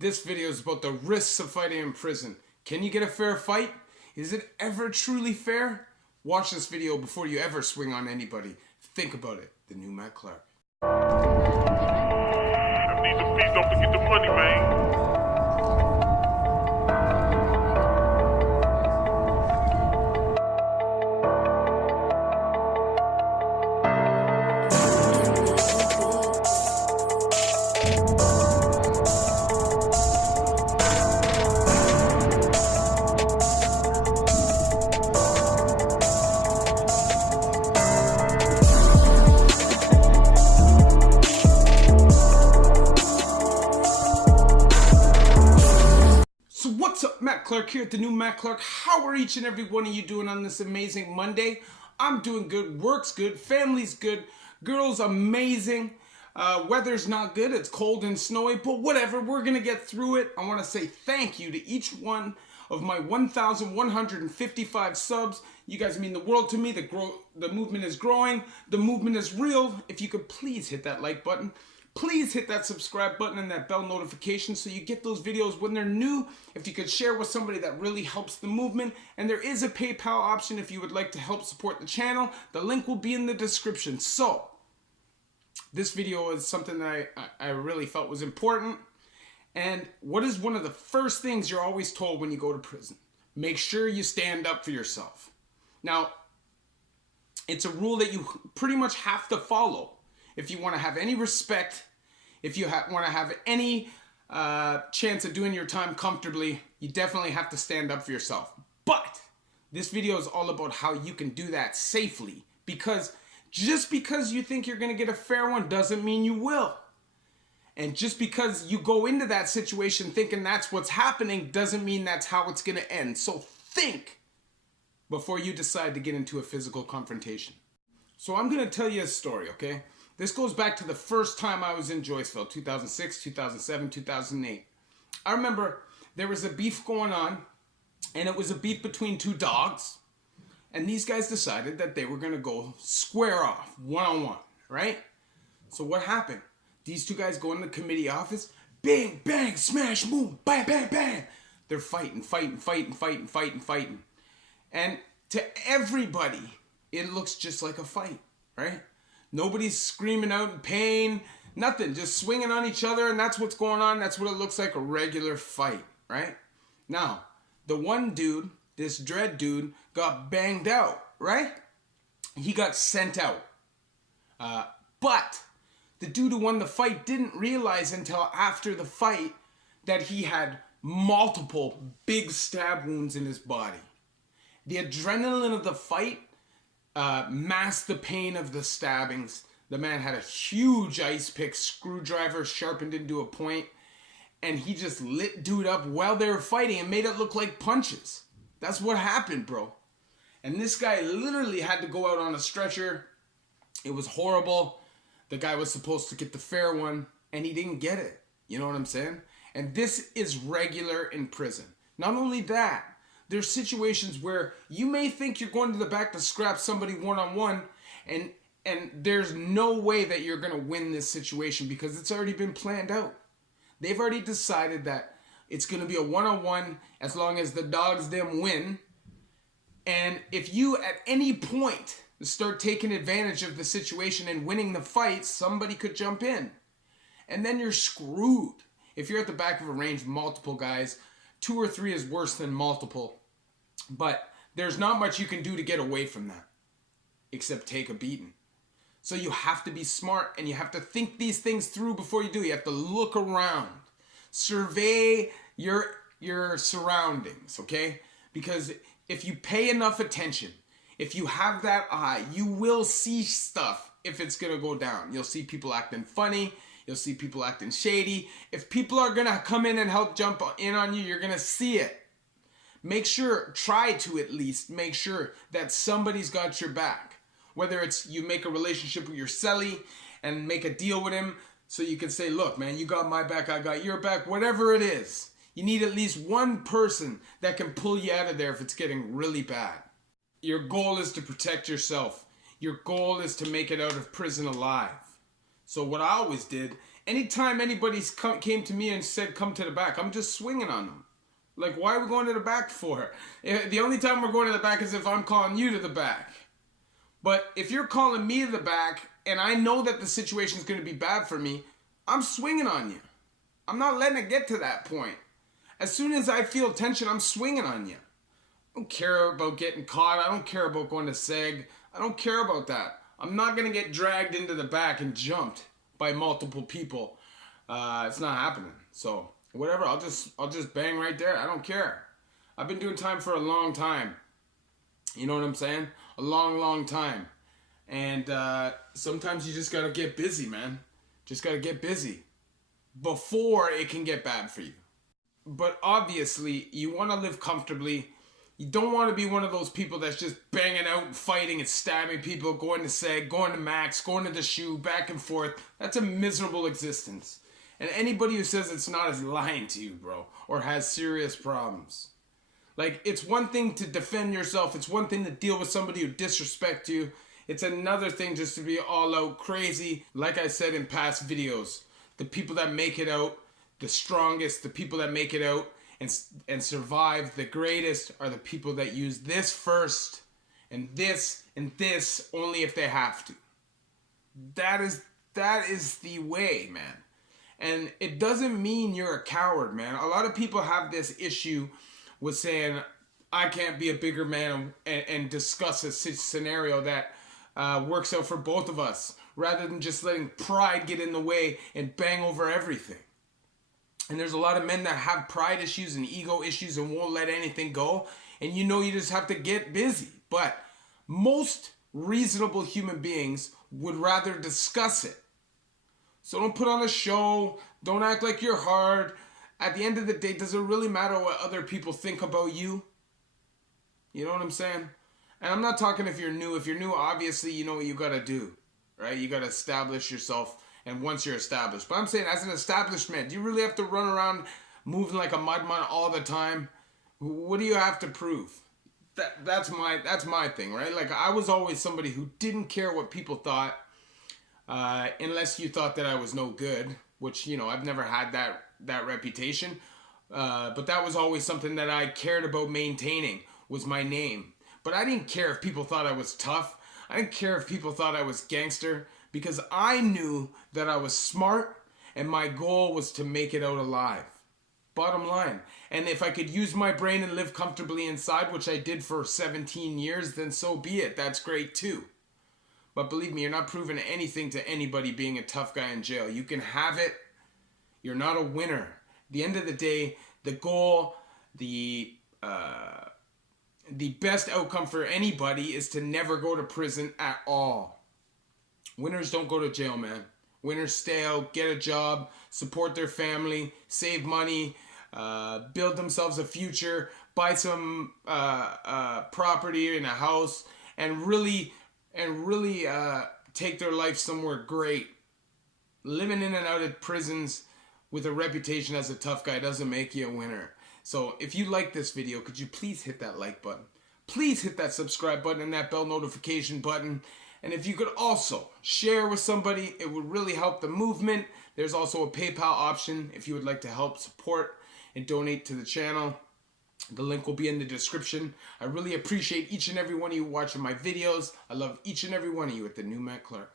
This video is about the risks of fighting in prison. Can you get a fair fight? Is it ever truly fair? Watch this video before you ever swing on anybody. Think about it. The new Matt Clark. I need the fees, don't forget the money, man. What's up, Matt Clark here at the new Matt Clark. How are each and every one of you doing on this amazing Monday? I'm doing good, work's good, family's good, girl's amazing, weather's not good, it's cold and snowy, but whatever, we're gonna get through it. I wanna say thank you to each one of my 1,155 subs. You guys mean the world to me. The movement is growing, the movement is real. If you could please hit that like button. Please hit that subscribe button and that bell notification so you get those videos when they're new. If you could share with somebody, that really helps the movement. And there is a PayPal option if you would like to help support the channel. The link will be in the description. So, this video is something that I really felt was important. And what is one of the first things you're always told when you go to prison? Make sure you stand up for yourself. Now, it's a rule that you pretty much have to follow. If you want to have any respect, if you want to have any chance of doing your time comfortably, you definitely have to stand up for yourself. But this video is all about how you can do that safely. Because just because you think you're going to get a fair one doesn't mean you will. And just because you go into that situation thinking that's what's happening doesn't mean that's how it's going to end. So think before you decide to get into a physical confrontation. So I'm going to tell you a story, okay? This goes back to the first time I was in Joyceville, 2006, 2007, 2008. I remember there was a beef going on, and it was a beef between two dogs. And these guys decided that they were going to go square off, one-on-one, right? So what happened? These two guys go in the committee office, bang, bang, smash, boom, bang, bang, bang. They're fighting. And to everybody, it looks just like a fight, right? Nobody's screaming out in pain, nothing, just swinging on each other, and that's what's going on. That's what it looks like, a regular fight, right? Now, the one dude, this dread dude, got banged out, right? He got sent out. But the dude who won the fight didn't realize until after the fight that he had multiple big stab wounds in his body. The adrenaline of the fight masked the pain of the stabbings. The man had a huge ice pick screwdriver sharpened into a point, and he just lit dude up while they were fighting and made it look like punches. That's what happened, bro. And this guy literally had to go out on a stretcher. It was horrible. The guy was supposed to get the fair one, and he didn't get it. You know what I'm saying? And this is regular in prison. Not only that, there's situations where you may think you're going to the back to scrap somebody one-on-one, and there's no way that you're going to win this situation because it's already been planned out. They've already decided that it's going to be a one-on-one as long as the dogs them win. And if you at any point start taking advantage of the situation and winning the fight, somebody could jump in. And then you're screwed. If you're at the back of a range, multiple guys, 2 or 3 is worse than multiple. But there's not much you can do to get away from that, except take a beating. So you have to be smart, and you have to think these things through before you do. You have to look around. Survey your surroundings, okay? Because if you pay enough attention, if you have that eye, you will see stuff if it's going to go down. You'll see people acting funny. You'll see people acting shady. If people are going to come in and help jump in on you, you're going to see it. Make sure, try to at least make sure that somebody's got your back. Whether it's you make a relationship with your cellie and make a deal with him so you can say, look, man, you got my back, I got your back, whatever it is. You need at least one person that can pull you out of there if it's getting really bad. Your goal is to protect yourself. Your goal is to make it out of prison alive. So what I always did Anytime anybody's came to me and said, come to the back, I'm just swinging on them. Like, why are we going to the back for? The only time we're going to the back is if I'm calling you to the back. But if you're calling me to the back, and I know that the situation is going to be bad for me, I'm swinging on you. I'm not letting it get to that point. As soon as I feel tension, I'm swinging on you. I don't care about getting caught. I don't care about going to seg. I don't care about that. I'm not going to get dragged into the back and jumped by multiple people. It's not happening. So whatever, I'll just bang right there. I don't care. I've been doing time for a long time. You know what I'm saying? A long time. And sometimes you just got to get busy, man. Just got to get busy before it can get bad for you. But obviously, you want to live comfortably. You don't want to be one of those people that's just banging out and fighting and stabbing people, going to seg, going to max, going to the shoe, back and forth. That's a miserable existence. And anybody who says it's not is lying to you, bro, or has serious problems. Like, it's one thing to defend yourself. It's one thing to deal with somebody who disrespects you. It's another thing just to be all out crazy. Like I said in past videos, the people that make it out, the strongest, the people that make it out and survive the greatest are the people that use this first and this only if they have to. That is the way, man. And it doesn't mean you're a coward, man. A lot of people have this issue with saying, I can't be a bigger man and discuss a scenario that works out for both of us, rather than just letting pride get in the way and bang over everything. And there's a lot of men that have pride issues and ego issues and won't let anything go. And you know you just have to get busy. But most reasonable human beings would rather discuss it. So don't put on a show. Don't act like you're hard. At the end of the day, does it really matter what other people think about you? You know what I'm saying? And I'm not talking if you're new. If you're new, obviously you know what you got to do. Right? You got to establish yourself. And once you're established. But I'm saying, as an established man, do you really have to run around moving like a madman all the time? What do you have to prove? That's my thing, right? Like, I was always somebody who didn't care what people thought, unless you thought that I was no good, which, you know, I've never had that reputation. But that was always something that I cared about maintaining, was my name. But I didn't care if people thought I was tough. I didn't care if people thought I was gangster. Because I knew that I was smart and my goal was to make it out alive. Bottom line. And if I could use my brain and live comfortably inside, which I did for 17 years, then so be it. That's great too. But believe me, you're not proving anything to anybody being a tough guy in jail. You can have it. You're not a winner. At the end of the day, the goal, the best outcome for anybody is to never go to prison at all. Winners don't go to jail, man. Winners stay out, get a job, support their family, save money, build themselves a future, buy some property in a house, and really take their life somewhere great. Living in and out of prisons with a reputation as a tough guy doesn't make you a winner. So if you like this video, could you please hit that like button? Please hit that subscribe button and that bell notification button. And if you could also share with somebody, it would really help the movement. There's also a PayPal option if you would like to help support and donate to the channel. The link will be in the description. I really appreciate each and every one of you watching my videos. I love each and every one of you at the New Matt Clark.